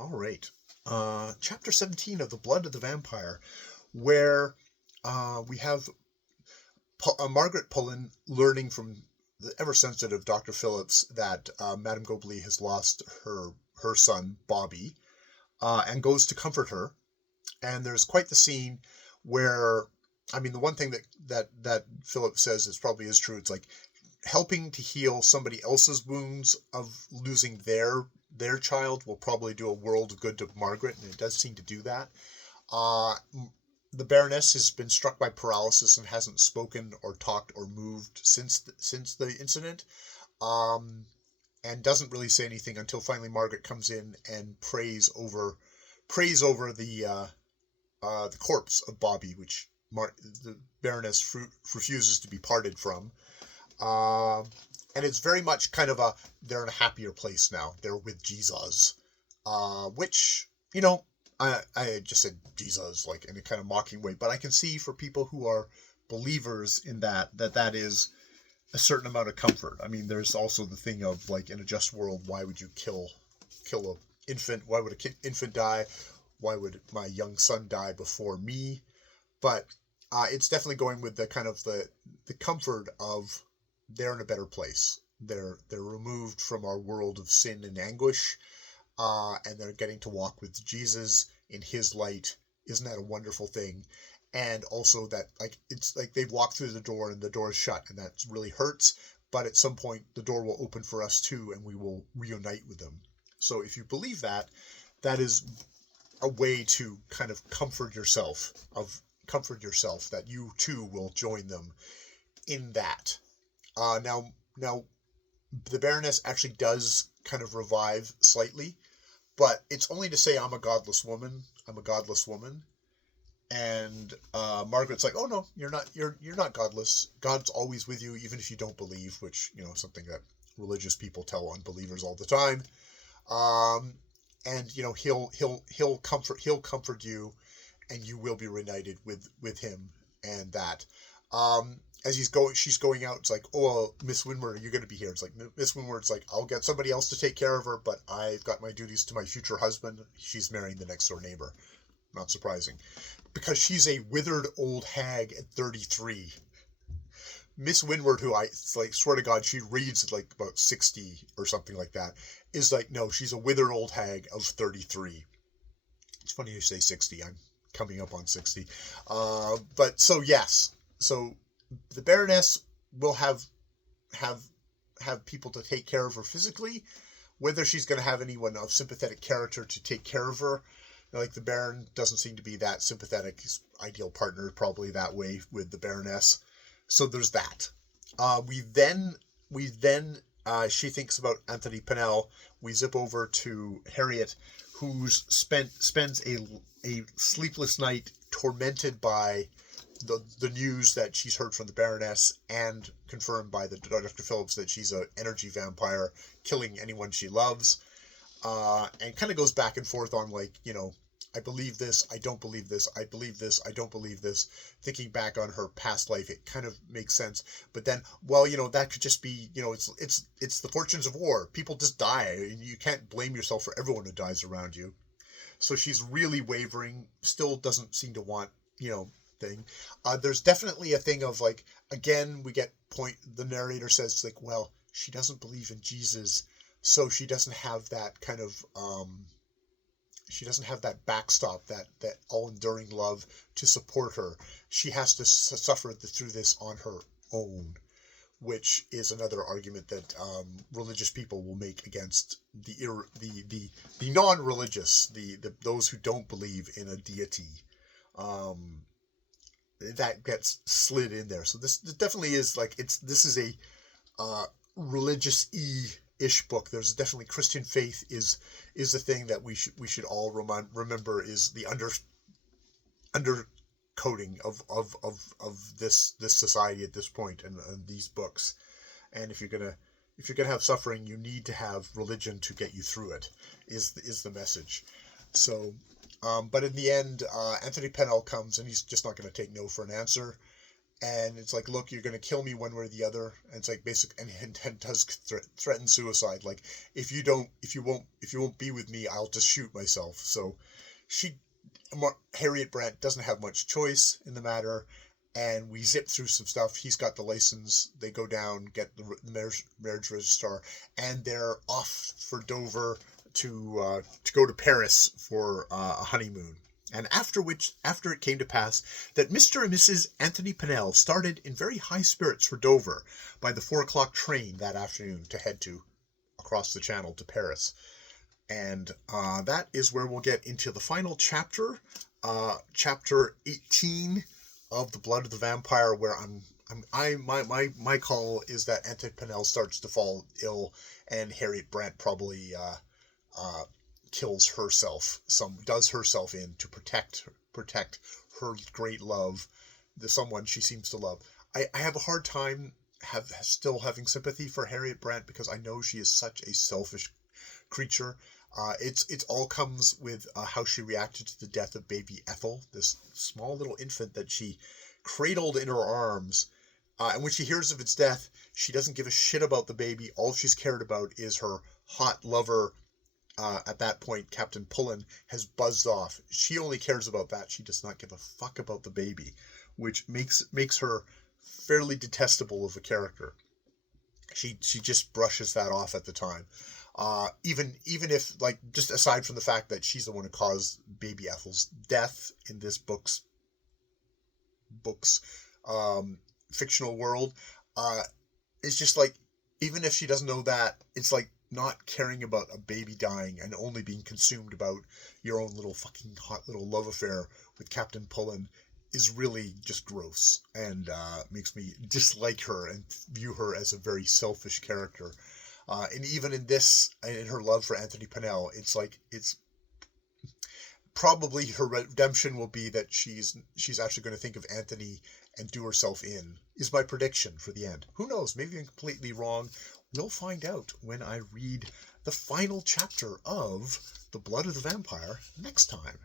All right. Chapter 17 of The Blood of the Vampire, where we have Margaret Pullen learning from the ever-sensitive Dr. Phillips that Madame Gobley has lost her son, Bobby, and goes to comfort her. And there's quite the scene where, I mean, the one thing that Phillips says is true. It's like helping to heal somebody else's wounds of losing their child will probably do a world of good to Margaret, and it does seem to do that. Uh, the Baroness has been struck by paralysis and hasn't spoken or talked or moved since the incident, um, and doesn't really say anything until finally Margaret comes in and prays over the corpse of Bobby, which the Baroness refuses to be parted from. Um, and it's very much kind of they're in a happier place now. They're with Jesus, which, I just said Jesus like in a kind of mocking way, but I can see for people who are believers in that is a certain amount of comfort. I mean, there's also the thing of like in a just world, why would you kill a infant? Why would a infant die? Why would my young son die before me? But it's definitely going with the kind of the comfort of they're in a better place. They're removed from our world of sin and anguish, and they're getting to walk with Jesus in His light. Isn't that a wonderful thing? And also that like it's like they've walked through the door and the door is shut, and that really hurts. But at some point, the door will open for us too, and we will reunite with them. So if you believe that, that is a way to kind of comfort yourself that you too will join them in that. Now, the Baroness actually does kind of revive slightly, but it's only to say I'm a godless woman. I'm a godless woman, and Margaret's like, oh no, you're not. You're not godless. God's always with you, even if you don't believe. Which something that religious people tell unbelievers all the time. And he'll comfort you, and you will be reunited with him, and that. As she's going out. It's like, oh, well, Miss Winward, are you going to be here? It's like Miss Winward's like, I'll get somebody else to take care of her, but I've got my duties to my future husband. She's marrying the next door neighbor. Not surprising, because she's a withered old hag at 33. Miss Winward, who I like swear to God, she reads at like about 60 or something like that, is like, no, she's a withered old hag of 33. It's funny you say 60. I'm coming up on 60. But so yes, so the Baroness will have people to take care of her physically. Whether she's going to have anyone of sympathetic character to take care of her, like the Baron doesn't seem to be that sympathetic. His ideal partner probably that way with the Baroness. So there's that. We then she thinks about Anthony Pennell. We zip over to Harriet, who spends a sleepless night tormented by the news that she's heard from the Baroness and confirmed by the Dr. Phillips that she's an energy vampire killing anyone she loves, and kind of goes back and forth on like, I believe this, I don't believe this, I believe this, I don't believe this. Thinking back on her past life, it kind of makes sense. But then, well, that could just be, it's the fortunes of war. People just die, and you can't blame yourself for everyone who dies around you. So she's really wavering, still doesn't seem to want, thing. There's definitely a thing of like, again, the narrator says like, well, she doesn't believe in Jesus, so she doesn't have that kind of, she doesn't have that backstop, that all-enduring love to support her. She has to suffer through this on her own, which is another argument that religious people will make against the non-religious, those who don't believe in a deity. That gets slid in there. So this definitely is like, this is a religious-y-ish book. There's definitely Christian faith is the thing that we should all remember is the undercoating of this society at this point and these books. And if you're gonna have suffering, you need to have religion to get you through it. Is the message. So. But in the end, Anthony Pennell comes, and he's just not going to take no for an answer. and it's like, look, you're going to kill me one way or the other. And it's like basic, and does threaten suicide. Like, if you won't be with me, I'll just shoot myself. So Harriet Brandt doesn't have much choice in the matter, and we zip through some stuff. He's got the license. They go down, get the marriage registrar, and they're off for Dover to go to Paris for a honeymoon. And after it came to pass that Mr. and Mrs. Anthony Pennell started in very high spirits for Dover by the 4 o'clock train that afternoon to head across the channel to Paris. And that is where we'll get into the final chapter, chapter 18 of The Blood of the Vampire, where my call is that Anthony Pennell starts to fall ill, and Harriet Brandt probably kills herself, does herself in to protect her great love, the someone she seems to love. I have a hard time still having sympathy for Harriet Brandt, because I know she is such a selfish creature. It all comes with how she reacted to the death of baby Ethel, this small little infant that she cradled in her arms. And when she hears of its death, she doesn't give a shit about the baby. All she's cared about is her hot lover. At that point, Captain Pullen has buzzed off. She only cares about that. She does not give a fuck about the baby, which makes her fairly detestable of a character. She just brushes that off at the time. Even if, like, just aside from the fact that she's the one who caused baby Ethel's death in this book's fictional world, it's just like, even if she doesn't know that, it's like not caring about a baby dying and only being consumed about your own little fucking hot little love affair with Captain Pullen is really just gross, and makes me dislike her and view her as a very selfish character. And even in her love for Anthony Pennell, it's probably her redemption will be that she's actually going to think of Anthony and do herself in, is my prediction for the end. Who knows? Maybe I'm completely wrong. We'll find out when I read the final chapter of The Blood of the Vampire next time.